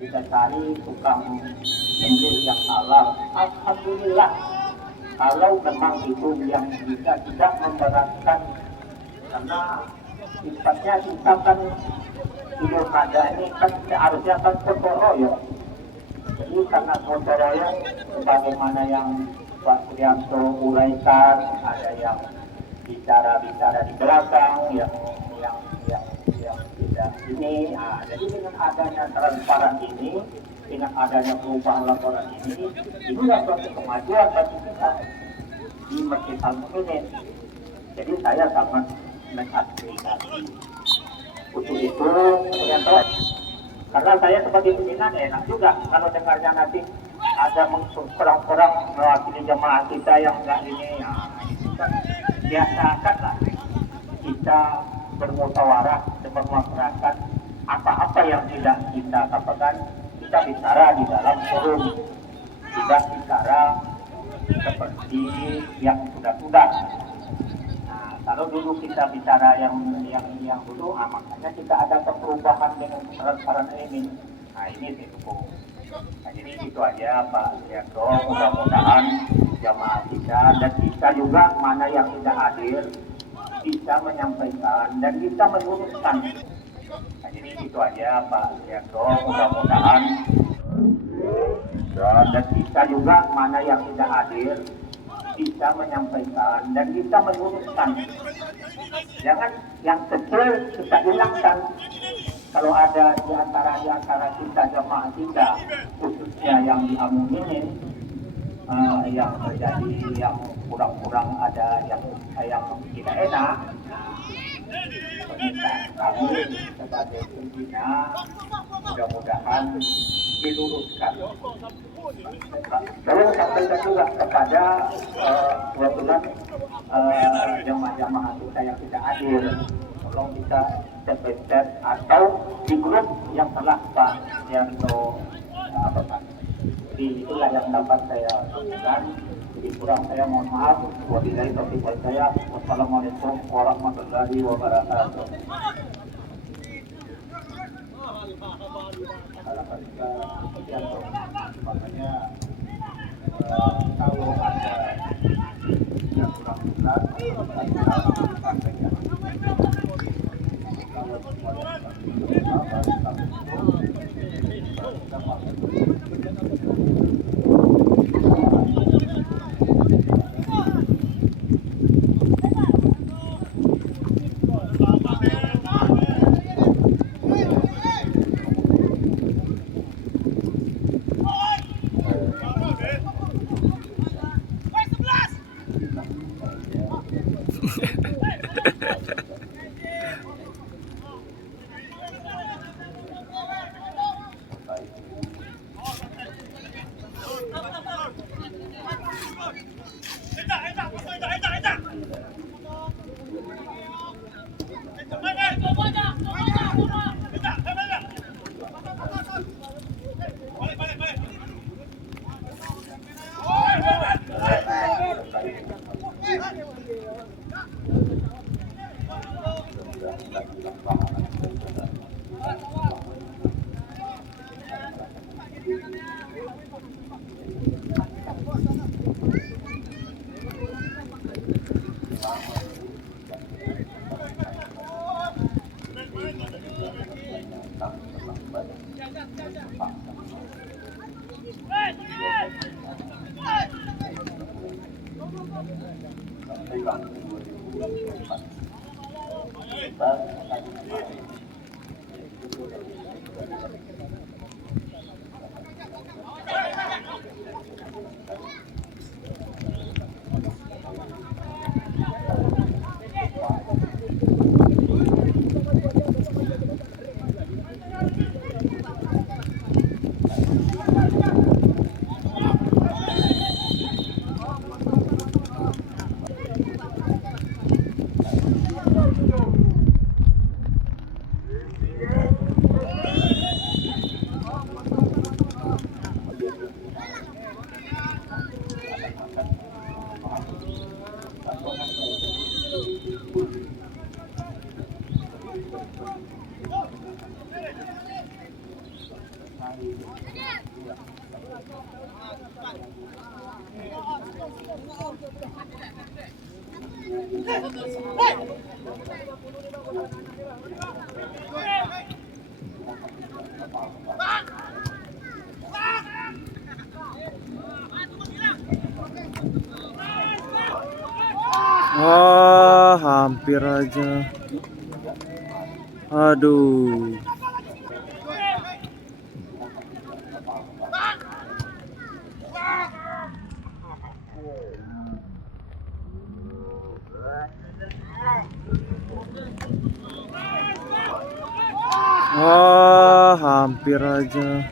kita cari tukang sembelih yang halal. Alhamdulillah, kalau memang itu yang bisa tidak memberatkan, karena sifatnya kita kan hidup ada ini kan seharusnya kan gotong royong. Jadi karena gotong royong, sebagaimana yang Pak Prianto uraikan, ada yang bicara-bicara di belakang, yang tidak ini. Nah, jadi dengan adanya transparan ini, dengan adanya perubahan laporan ini adalah suatu kemajuan bagi kita di Masjid Al-Mu'minin. Jadi saya sangat mengapresiasi untuk itu. Ternyata karena saya sebagai pimpinan enak juga kalau dengarnya nanti ada kurang-kurang mewakili jemaah kita yang enggak ini. Nah, itu kan biasakanlah kita bermusyawarah dengan masyarakat. Apa-apa yang tidak kita katakan, kita bicara di dalam forum, tidak bicara seperti yang sudah-sudah. Nah, kalau dulu kita bicara yang dulu, makanya kita ada perubahan dengan transparan ini. Nah, ini sih cukup. Nah, jadi itu aja Pak Prianto, mudah-mudahan jamaah kita dan kita juga mana yang tidak hadir bisa menyampaikan dan bisa meluruskan. Nah, jadi itu aja Pak Prianto, mudah-mudahan dan kita juga mana yang tidak hadir bisa menyampaikan dan bisa meluruskan. Jangan yang kecil kita hilangkan. Kalau ada di antara kita jamaah kita, khususnya yang di Al-Mu'minin, yang terjadi yang kurang-kurang ada yang tidak enak, permintaan kami sebagai pimpinan mudah-mudahan diluruskan. Saya sampaikan juga kepada kebetulan jamaah-jamaah kita yang tidak hadir, tolong bisa chat atau di grup yang telah Pak Prianto apakan. Jadi itulah yang dapat saya sampaikan. Jadi kurang saya mohon maaf. Wabillahi taufiq wal hidayah. Wassalamualaikum warahmatullahi wabarakatuh. Makanya kalau ada yang kurang jelas, sampaikan. Wah, hampir aja. Aduh. Wah, hampir aja.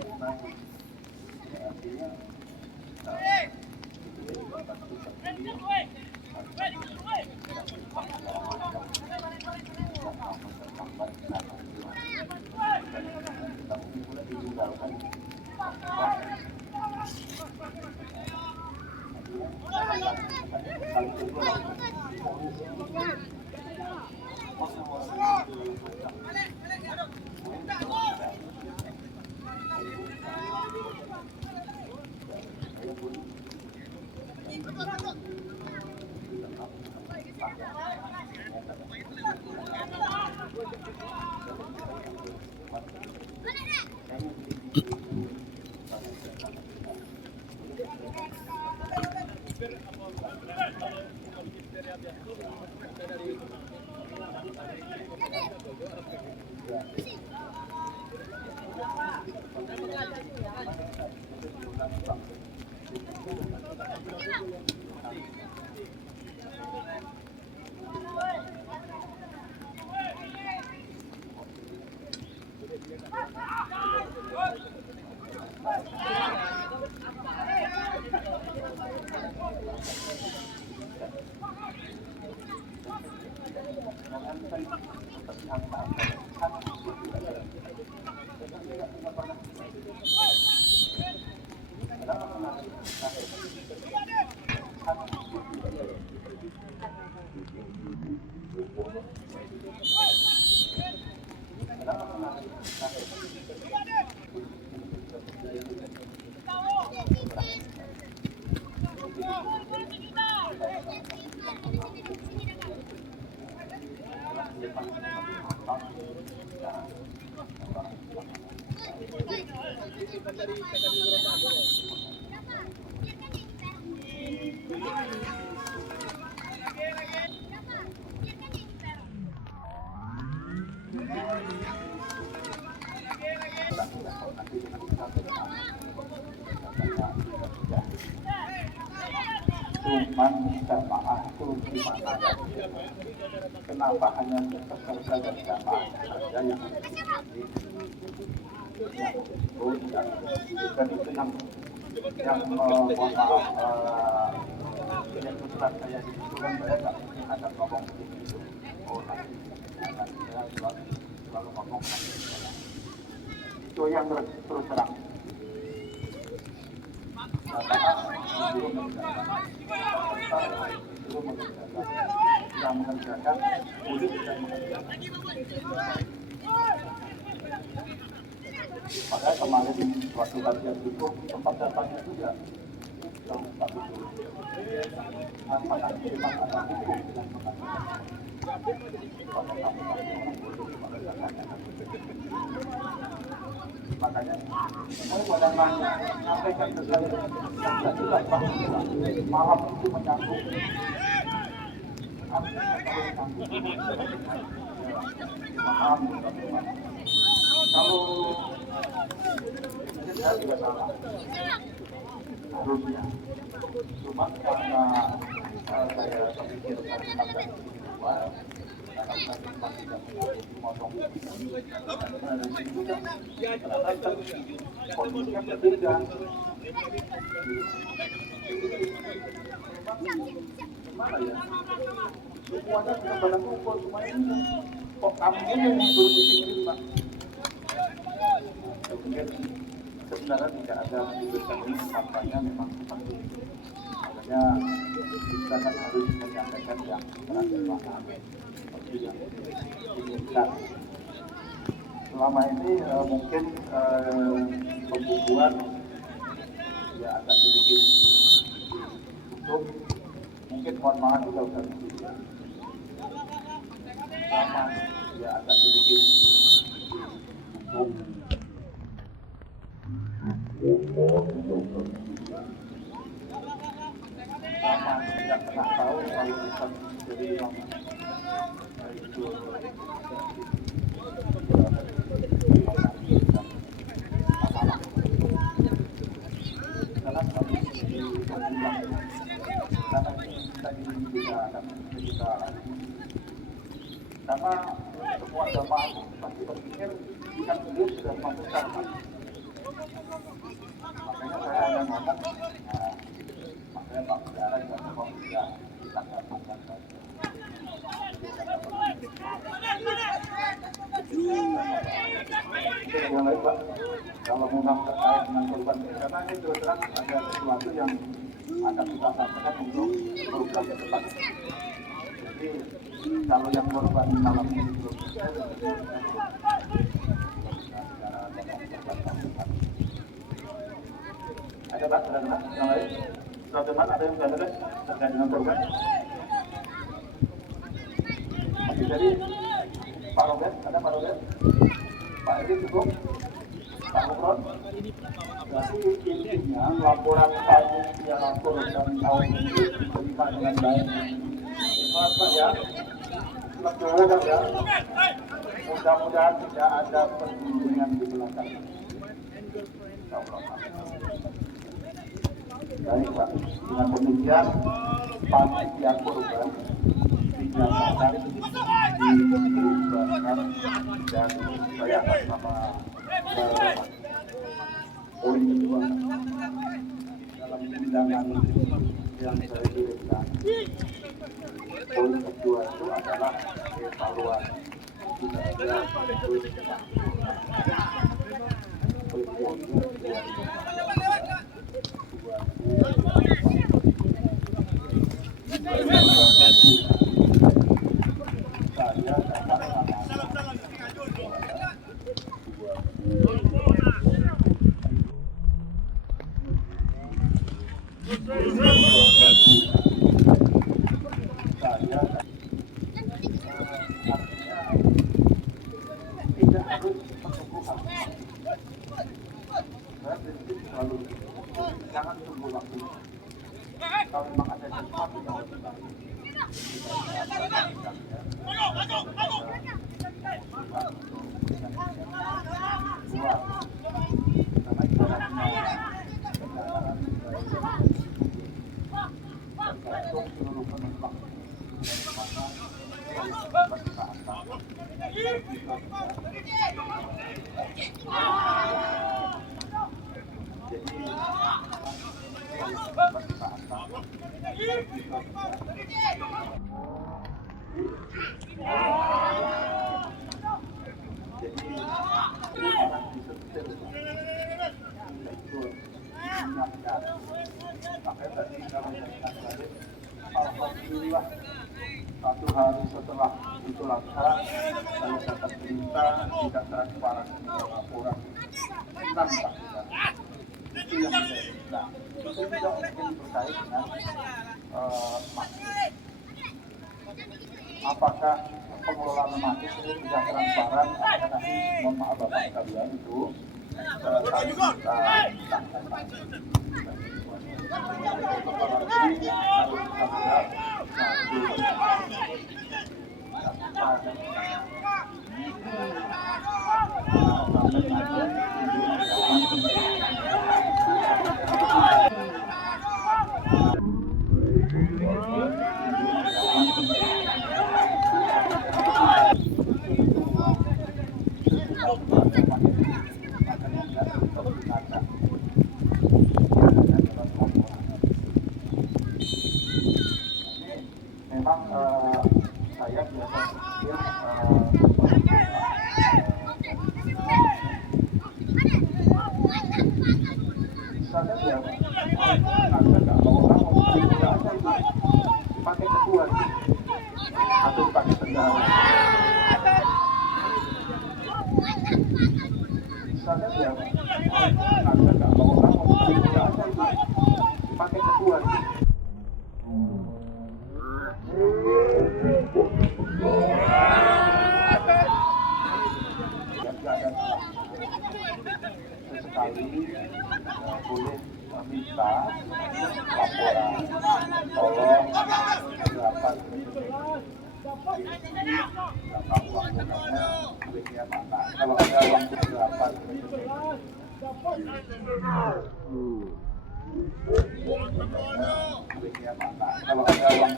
Cuman jamaah itu gimana? Kenapa hanya peserta dan jamaah saja yang dan itu yang mohon maaf yang surat saya di situ kan saya nggak mungkin akan ngomong begitu. Oh nanti saya selalu ngomong itu yang terus terang. Yang mengerjakan kulit dan mengerjakan. Padahal kemarin waktu kajian itu tempat datangnya juga yang bagus. Apakah memang ada hukum yang mengatakan pada makanya saya pada nanya sampaikan ke saya yang jelas bahwa malam itu menyambung kalau saya juga salah harusnya cuma karena saya memikirkan akan keluar kondisinya berbeda. Gimana ya? Semuanya sudah pada kumpul semuanya. Kok kamu yang suruh disingkirin, Pak? Sebenarnya tidak ada tapi faktanya memang seperti itu. Makanya kita kan harus menyampaikan yang terakhir paham seperti yang diinginkan. selama ini mungkin pembukuan ya agak sedikit tutup, mungkin mohon maaf juga Ustaz. Selama ya agak sedikit tutup. Sama tidak pernah tahu kalau Ustaz jadi yang itu karena kami di karena kita ini juga akan kita karena semua jamaah pasti berpikir kita sendiri sudah memutuskan, makanya saya hanya ngomong makanya Pak Saudara juga ngomong bisa kita katakan saja. Yang lain Pak, kalau memang terkait dengan korban karena ini terus terang ada sesuatu yang akan kita sampaikan untuk program ke depan. Jadi kalau yang korban malam ini belum ada Pak, ada Pak, yang lain? Teman-teman ada yang sudah beres terkait dengan korban? Jadi Pak Robert, ada Pak Robert? Pak Edi cukup? Pak Mukron? Berarti intinya laporan panitia korban tahun ini diterima dengan baik. Selamat Pak ya, selamat Pak ya. Mudah-mudahan tidak ada perundingan di belakang. Baik Pak, dengan demikian panitia korban dinyatakan dibubarkan dan saya atas nama poin kedua dalam undangan yang saya kirimkan. Poin kedua itu adalah evaluasi kinerja jangan tunggu waktu. Kalau memang ada sesuatu yang harus kita alhamdulillah satu hari setelah Idul Adha saya dapat berita tidak transparan laporan tentang Pak itu yang saya minta. Itu tidak mungkin berkait dengan apakah pengelolaan masjid ini tidak transparan, apakah nanti mohon maaf Bapak sekalian itu kami minta memang saya biasa pikir bisa saja ada kalau orang mau tidak ada itu dipakai ketuan atau dipakai penjara. ya harusnya nggak mau kamu nggak ada itu pakai kedua nggak ada sesekali boleh minta laporan tolong silakan dapat uang tunainya duitnya mana kalau ada uang dapat duitnya mana kalau ada uang saya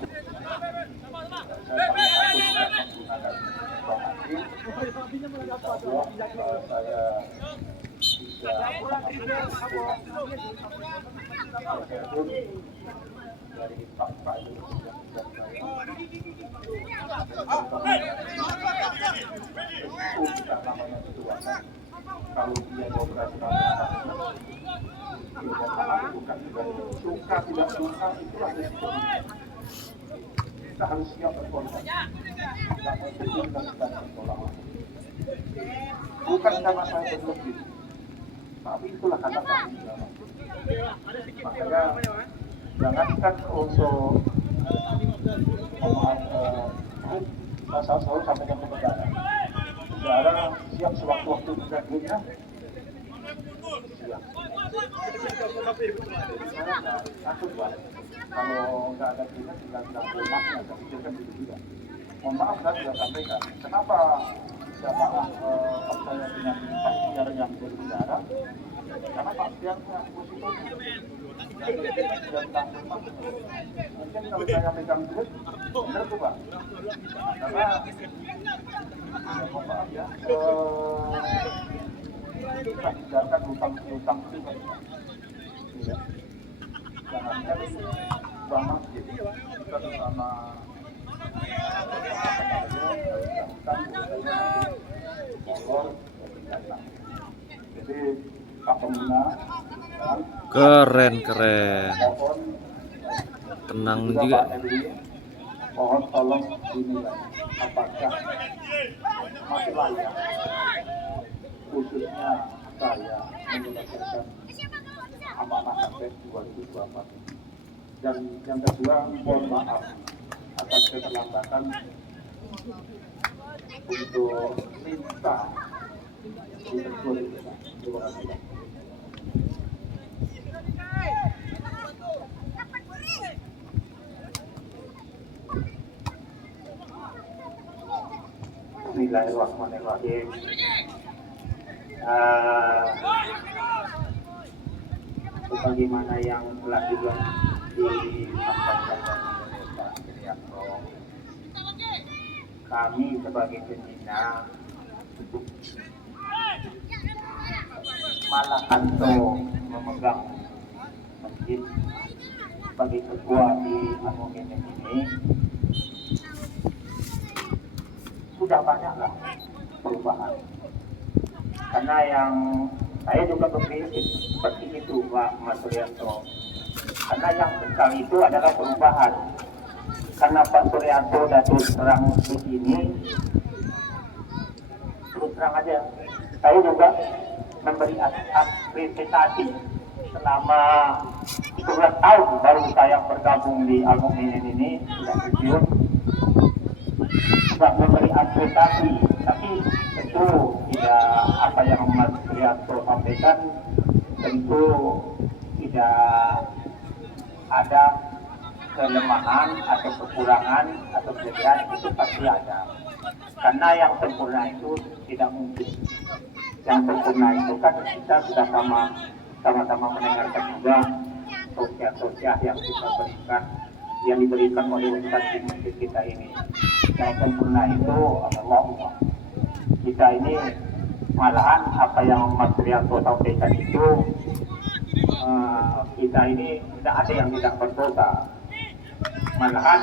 pakai akun menggunakan bank aktif saya dari Pak itu tidak namanya ketuaan kalau dia beroperasional bukan suka tidak suka itulah kita harus siap berkorban karena itu kita sedang bertolak bukan karena saya berlebih tapi itulah kata kami makanya jangankan untuk pasal selalu sampaikan ke negara sekarang siap sewaktu-waktu terjadinya siap takut Pak kalau nggak ada kita tinggal rumah nggak pikirkan itu juga mohon maaf saya sudah sampaikan kenapa jamaah percaya dengan Pak Tiar yang berbicara karena Pak Tiar punya positif mungkin kalau saya pegang duit benar tuh Pak karena ya mohon maaf ya kita hindarkan hutang itu kan ya jangankan Bang Masjid kita bersama jadi Pak Pengguna keren mohon tenang juga juga. Pak RW mohon tolong dinilai apakah masih layak khususnya saya menyelesaikan amanah sampai 2024 dan yang kedua mohon maaf atas keterlambatan untuk minta ditegur terima kasih. Bismillahirrahmanirrahim. Sebagaimana yang telah juga disampaikan oleh Pak Trianto, kami sebagai pembina Malakanto memegang masjid sebagai ketua di Amogenes ini sudah banyaklah perubahan karena yang saya juga berpikir seperti itu Pak Mas Suryanto karena yang kekal itu adalah perubahan karena Pak Suryanto dan terus terang di sini terus terang aja saya juga memberi akreditasi selama 11 tahun baru saya bergabung di Al-Mu'minin ini sudah pensiun sudah memberi akreditasi tapi tentu tidak apa yang Mas Suryanto sampaikan tentu tidak ada kelemahan atau kekurangan atau kelebihan itu pasti ada karena yang sempurna itu tidak mungkin yang sempurna itu kan kita sudah sama-sama mendengarkan juga sosial yang kita berikan yang diberikan oleh Ustaz di masjid kita ini yang sempurna itu adalah Allah kita ini malahan apa yang Mas Suryanto sampaikan itu kita ini tidak ada yang tidak berdosa malahan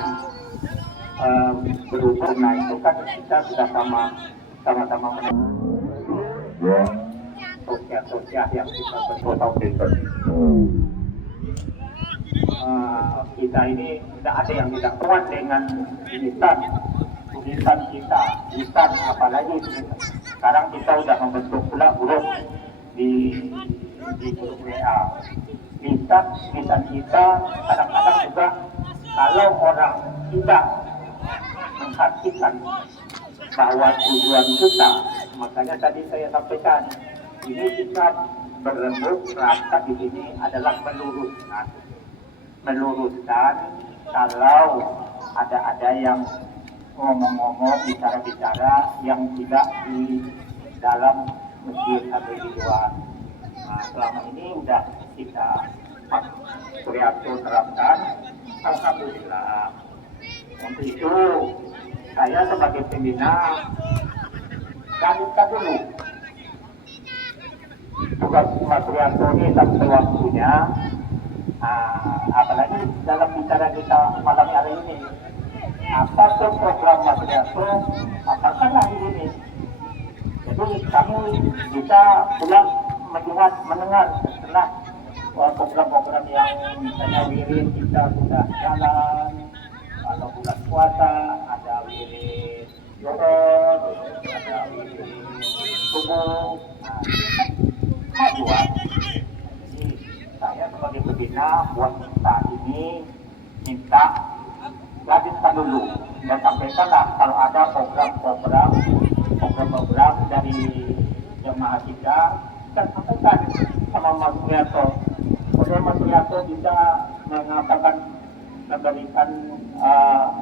berhubung itu kan kita sudah sama-sama sosial yang kita berdosa kita ini tidak ada yang tidak kuat dengan tulisan kita apalagi sekarang kita sudah membentuk pula huruf di grup WA. Kita kadang-kadang juga kalau orang tidak menghartikan bahwa tujuan kita, makanya tadi saya sampaikan ini kita berembuk rasa di sini adalah meluruskan kalau ada yang ngomong-ngomong bicara-bicara yang tidak di dalam masjid atau di luar. Nah, selama ini udah kita Pak Suryanto terapkan, alhamdulillah. Untuk itu saya sebagai pembina lanjutkan dulu tugas Pak Suryanto ini sampai waktunya. Apalagi dalam bicara kita malam hari ini, apa tuh program Mas Suryanto, apakah ini? Jadi kami bisa pulang mendengar setelah program-program yang misalnya wirid kita sudah jalan, kalau bulan puasa ada wirid Yoron, ada wirid subuh, buat. Jadi saya sebagai pembina buat kita ini minta lanjutkan dulu dan sampaikanlah kalau ada program-program dari jemaah kita sampaikan sama Mas Suryanto. Kemudian Mas Suryanto bisa mengatakan memberikan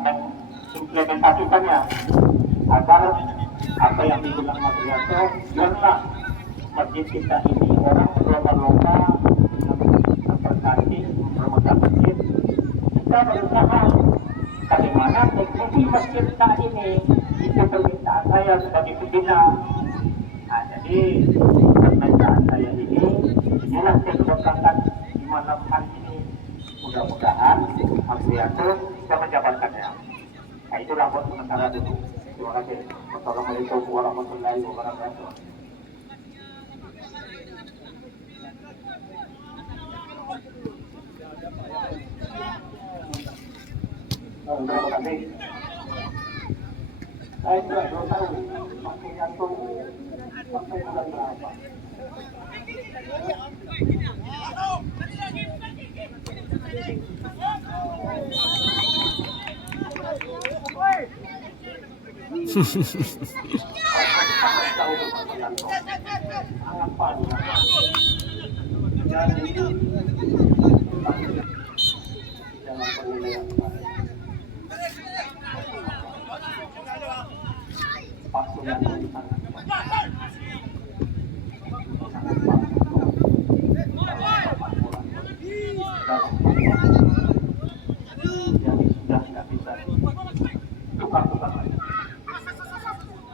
mengimplementasikannya agar apa yang dibilang Mas Suryanto biarlah masjid kita ini orang berlomba-lomba memperkati memegang masjid, kita berusaha bagaimana teknologi masjid kita ini. Itu permintaan saya sebagai pembina. Nah, jadi permintaan saya inilah saya sebutkan di malam hari ini. Mudah-mudahan Mas Suryanto bisa menjalankannya. Nah, itulah buat sementara dulu. Terima kasih. Wassalamualaikum warahmatullahi wabarakatuh. Terima kasih. Saya juga belum tahu Pak Suryanto sampai bulan berapa. Sangat panjang. Jadi dalam penilaian Pak Suryanto sangat jadi sudah tidak bisa tukar-tukar lagi.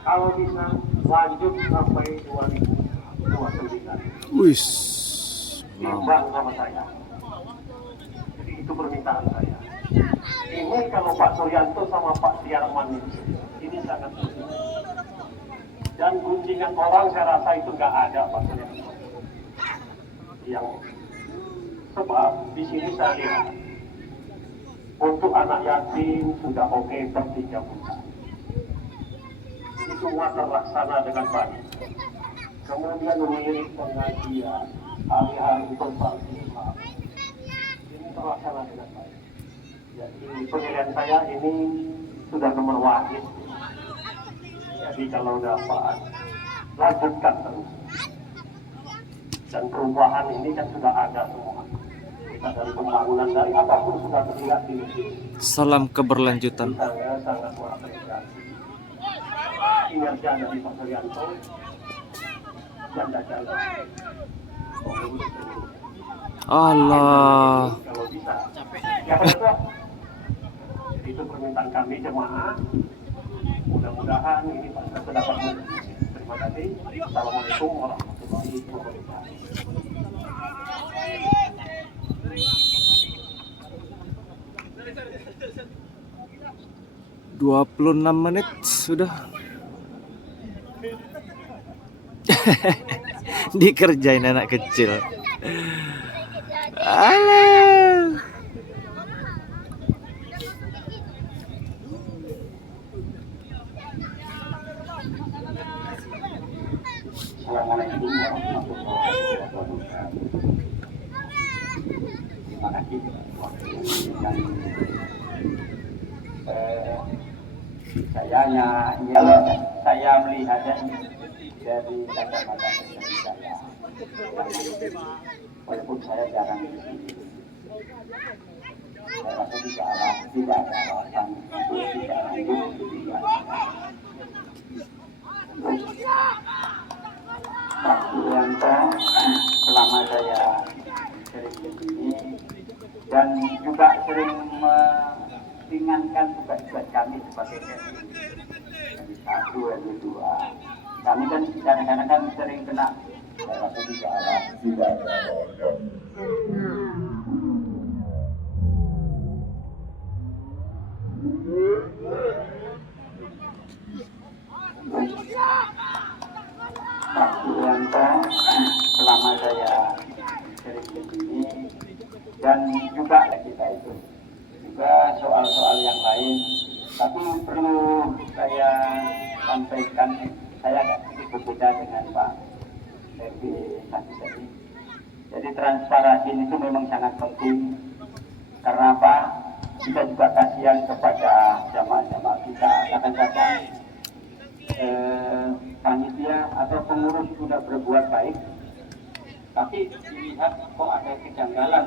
Kalau bisa lanjut sampai 2029. Wis. Timbang sama saya. Jadi itu permintaan saya. Ini kalau Pak Suryanto sama Pak Siarman ini sangat penting. Dan gunjingan orang saya rasa itu nggak ada Pak Suryanto. Yang sebab di sini saya lihat untuk anak yatim sudah oke per 3 bulan. Ini semua terlaksana dengan baik. Kemudian mengirim pengajian, hari-hari berpartisipasi, ini terlaksana dengan baik. Jadi penilaian saya ini sudah nomor wahid. Jadi kalau dapat lanjutkan terus. Dan perubahan ini kan sudah ada semua. Kita dari pembangunan dari apapun sudah terlihat di sini. Salam keberlanjutan. Saya sangat mengapresiasi kinerja dari Pak Suryanto dan jajaran. Allah. Kalau bisa. Ya betul. Jadi itu permintaan kami jemaah. Mudah-mudahan ini Pak Suryanto dapat mengerti. Terima kasih. Assalamualaikum warahmatullahi wabarakatuh. 26 menit sudah. Dikerjain anak kecil. Alah. Assalamualaikum warahmatullahi wabarakatuh. kasih waktu yang sayanya ini kalau saya melihatnya dari kacamata pribadi saya, walaupun saya jarang di sini, saya rasa tidak ada alasan untuk tidak lanjut juga. Pak Yulianto selama saya sering di sini dan juga sering meringankan tugas-tugas kami sebagai RW 1, RW 2. Kami kan kadang-kadang kan sering kena tidak ada Pak Yulianto selama saya sering di sini dan juga kita itu juga soal-soal yang lain, tapi perlu saya sampaikan, saya agak sedikit berbeda dengan Pak RW 1 tadi. Jadi transparansi itu memang sangat penting. Karena apa? Kita juga kasihan kepada jamaah-jamaah kita. Kadang-kadang panitia atau pengurus sudah berbuat baik, tapi dilihat kok ada kejanggalan.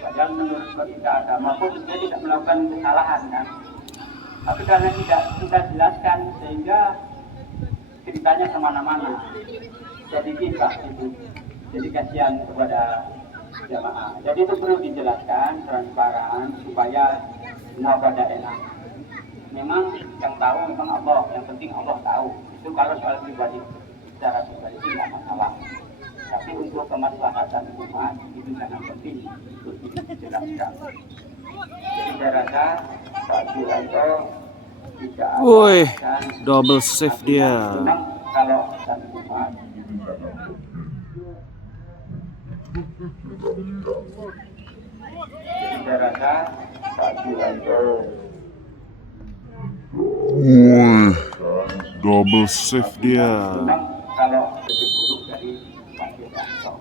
Padahal menurut kita agama pun dia tidak melakukan kesalahan kan. Tapi karena tidak kita jelaskan sehingga ceritanya kemana-mana. Jadi kita itu, jadi kasihan kepada jamaah. Jadi itu perlu dijelaskan transparan supaya semua pada enak. Memang yang tahu memang Allah, yang penting Allah tahu. Itu kalau soal pribadi, secara pribadi itu tidak masalah. Tapi untuk kemaslahatan umat itu sangat penting untuk dijelaskan. Jadi saya rasa Pak Yulianto tidak Woi, ada double save dia. memang kalau dan umat saya rasa Pak Yulianto Woi, double save dia. memang kalau lebih buruk dari Pak Yulianto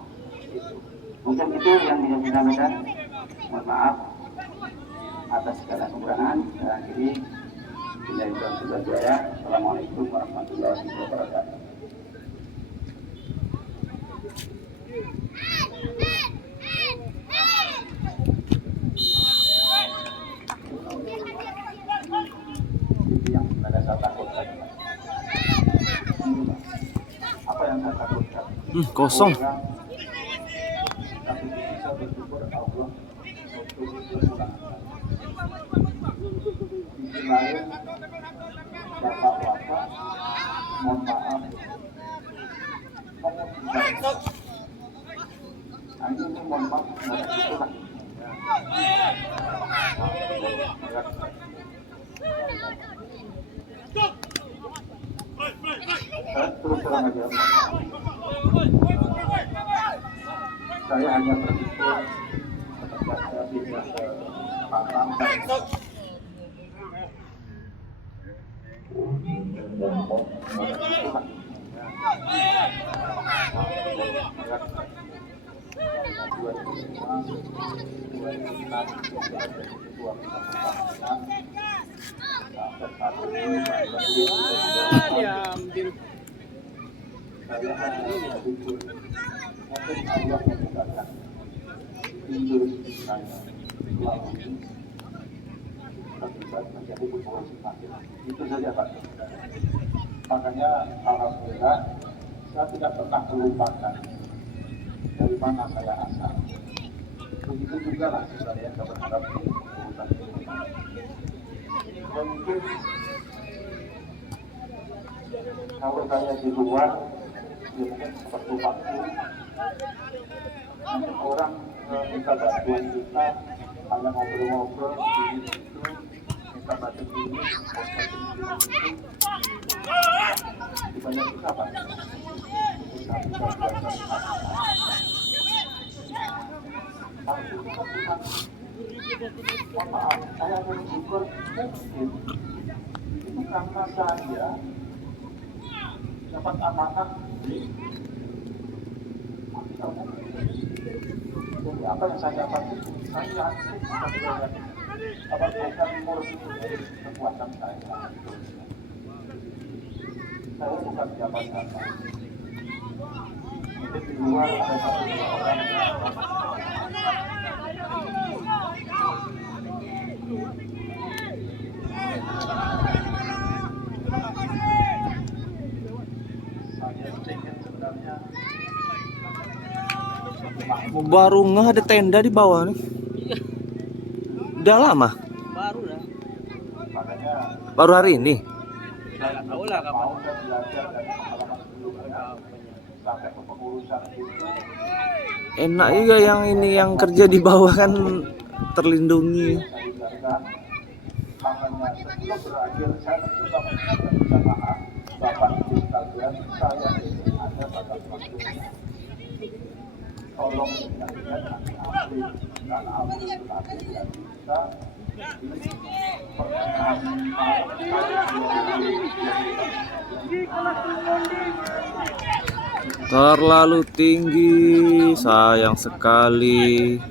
itu. Mungkin itu yang bisa disampaikan. Mohon maaf atas segala kekurangan. Saya akhiri. Assalamualaikum warahmatullahi wabarakatuh. Yang pada saya takutkan. Apa yang saya takutkan? Kosong. Tapi bisa bersyukur Allah untuk berpulang. Sisi lain, bapak-bapak, mohon maaf. Ini mohon maaf, itulah. Terus terang aja. Saya hanya berpikir ketika saya pindah ke Padang. Saya hanya berpikir mungkin Allah memudahkan hidup saya melalui terlibat menjadi pengurus semakin. Itu saja Pak. Makanya alhamdulillah saya tidak pernah melupakan dari mana saya asal. Begitu juga lah saya berharap di urusan ini. Dan mungkin kalau saya di luar, mungkin seperti waktu orang minta bantuan kita, hanya ngobrol-ngobrol ini itu, minta bantuan ini, banyak kita Pak. Maaf, saya bersyukur mungkin itu karena saya dapat amanah dari apa yang saya dapat itu saya bukan murni dari kekuatan saya. Saya bukan siapa-siapa. Itu di luar ada satu orang. Saya ingin sebenarnya Baru nggak ada tenda di bawah nih. Udah lama. Baru dah. makanya Baru hari ini. Nggak tahu lah kapan. mau dan belajar dari pengalaman sebelumnya sampai ke pengurusan itu. Enak juga yang ini yang kerja di bawah kan terlindungi. Makanya sebelum berakhir saya mencoba minta maaf Bapak Ibu sekalian, saya ini ada pada waktunya. Tolong sekalian ahli karena ahli itu nanti tidak bisa di pertengahan Terlalu tinggi, sayang sekali.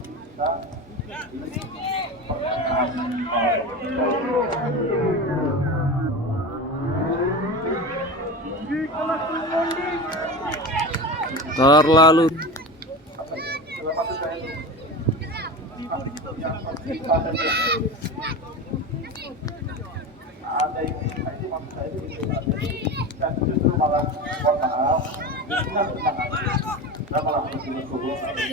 Terlalu ada ini maksud saya itu dan justru malah mohon maaf ini kan tentang saya malah bersungguh-sungguh jadi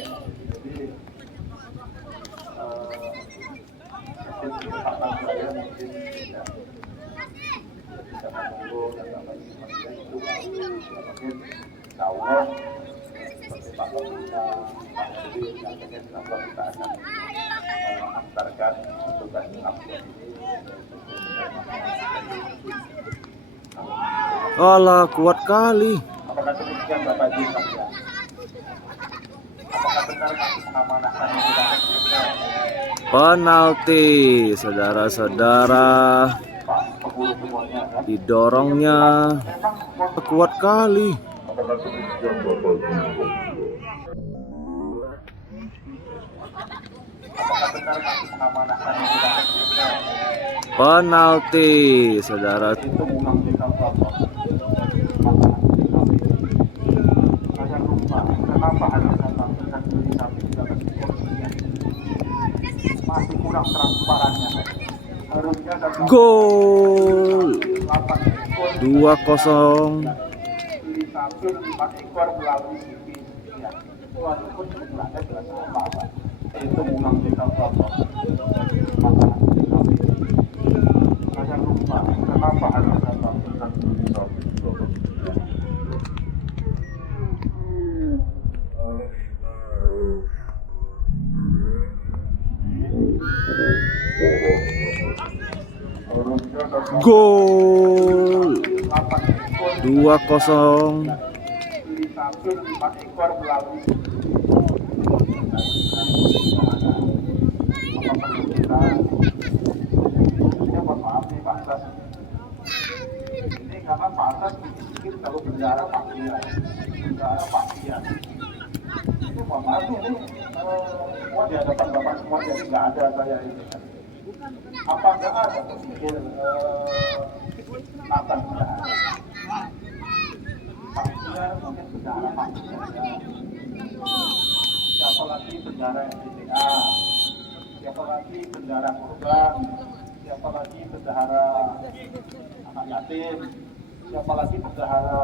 mungkin kesempatan saya mungkin tidak bisa menunggu dan sampai seperti itu mungkin insya Allah seperti Pak Kapolda, Pak Edi, dan mungkin insya Allah kita akan mengantarkan tugas upload ini. Alah, kuat kali. Apakah demikian Bapak Ibu sekalian? Apakah benar masih mengamanahkan yang tidak diberikan? Penalti, saudara-saudara. Pak Penghulu semuanya kan? Didorongnya Memang kuat kali. apakah demikian Bapak Ibu? Apakah benar masih mengamanahkan yang tidak diberikan? Penalti, saudara. Itu bukan kita Bapak. Saya lupa kenapa harus melakukan beli sapi dapat dikursinya. Masih kurang transparannya. Harusnya dapat Gol 8 ekor 2-0. beli sapi 5 ekor melalui CV. Ya, walaupun jumlahnya jelas sama, Pak. Itu bukan kita Bapak. Saya lupa kenapa harus melakukan beli sapi dapat Gol 8 ekor 2-0. beli sapi 5 ekor melalui maaf nih Pak Sas, ini karena Pak Sas pikir kalau bendara pakaian itu Pak maaf ini semua di hadapan Bapak semua jadi nggak ada saya ini kan. Apa nggak ada pikir akan pakaian mungkin bendara pakaian siapa lagi bendara MBTA, siapa lagi bendara korban, siapa lagi bendahara anak yatim, siapa lagi bendahara